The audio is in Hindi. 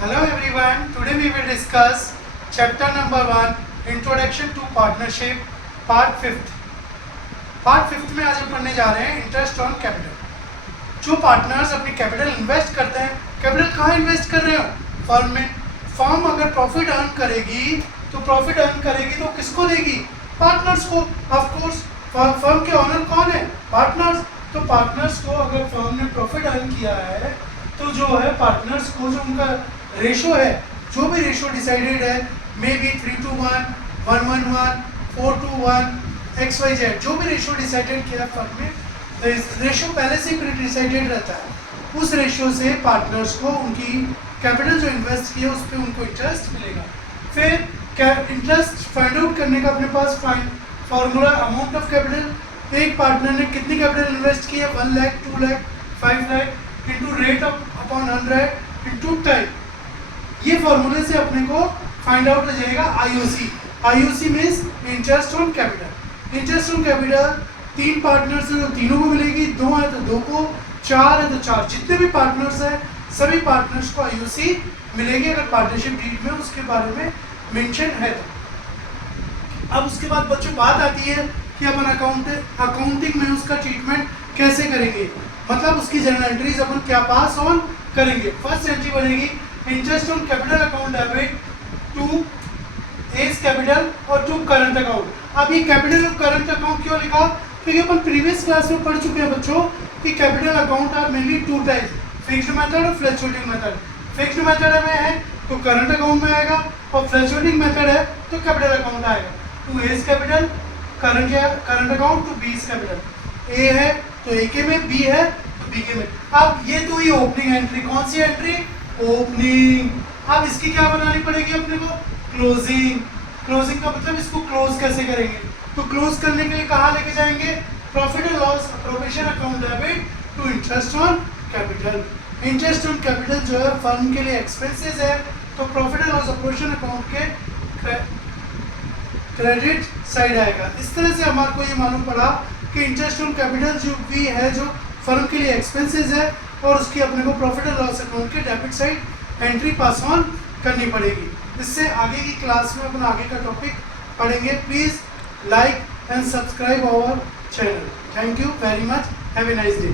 Hello everyone, today we will discuss chapter number 1 Introduction to Partnership part 5th. Part 5th में आज हम पढ़ने जा रहे हैं इंटरेस्ट ऑन कैपिटल। जो पार्टनर्स अपनी कैपिटल इन्वेस्ट करते हैं, कैपिटल कहाँ इन्वेस्ट कर रहे हो? फर्म में। फर्म अगर प्रॉफिट अर्न करेगी तो किसको देगी? पार्टनर्स को। ऑफ कोर्स फर्म के ओनर कौन है? पार्टनर्स। तो पार्टनर्स को अगर फर्म ने प्रॉफिट अर्न किया है तो जो है पार्टनर्स को जो उनका रेशो है, जो भी रेशो डिसाइडेड है, मे बी 3:1, 1:1, 4:1, XYZ, जो भी रेशो डिसाइडेड किया फर्म में, रेशो पहले से ही डिसाइडेड रहता है। उस रेशो से पार्टनर्स को उनकी कैपिटल जो इन्वेस्ट की है उस पर उनको इंटरेस्ट मिलेगा। फिर इंटरेस्ट फाइंड आउट करने का अपने पास फॉर्मूला अमाउंट ऑफ कैपिटल। एक पार्टनर ने कितनी कैपिटल इन्वेस्ट की है? 1 lakh, 2 lakh, 5 lakh into rate upon 100 into time. ये फॉर्मूले से अपने को फाइंड आउट हो जाएगा IOC means interest on capital. Interest on capital 3 partners है तो तीनों को मिलेगी, 2 है तो 2 को, 4 है तो 4। जितने भी पार्टनर्स हैं सभी पार्टनर्स को IOC मिलेगी अगर पार्टनरशिप डीड में उसके बारे में मेंशन है तो। अब उसके बाद बच्चों बात आती है कि अपन अकाउंटिंग में उसका ट्रीटमेंट कैसे करेंगे, मतलब उसकी जर्नल एंट्रीज अपन क्या पास ऑन करेंगे। फर्स्ट एंट्री बनेगी interest on capital account debit to as capital और टू करंट अकाउंट। अब ये कैपिटल और करंट अकाउंट क्यों लिखा? क्योंकि अपन प्रीवियस क्लास में पढ़ चुके हैं बच्चों कि capital account are mainly 2 types, fixed method और फ्लक्चुएटिंग मेथड। फिक्स्ड मेथड में है तो करंट अकाउंट में आएगा और फ्लक्चुएटिंग मेथड है तो कैपिटल अकाउंट आएगा। To as capital current account, to be capital. ए है तो ए के में, बी है तो बी के में। अब ये तो ये ओपनिंग एंट्री, कौन सी एंट्री? ओपनिंग। अब इसकी क्या बनानी पड़ेगी अपने को? क्लोजिंग। क्लोजिंग का मतलब इसको क्लोज कैसे करेंगे? तो क्लोज करने के लिए कहाँ लेके जाएंगे? Profit and loss appropriation account debit to interest on capital. Interest on capital जो है फर्म के लिए एक्सपेंसेस है तो profit and loss appropriation account के क्रेडिट साइड आएगा। इस तरह से हमारे को ये मालूम पड़ा कि इंटरेस्ट ऑन कैपिटल जो भी है जो फर्म के लिए एक्सपेंसेस है और उसकी अपने को प्रॉफिट एंड लॉस अकाउंट के debit side entry pass on करनी पड़ेगी। इससे आगे की क्लास में अपन आगे का टॉपिक पढ़ेंगे। Please like and subscribe our channel. Thank you very much. Have a nice day.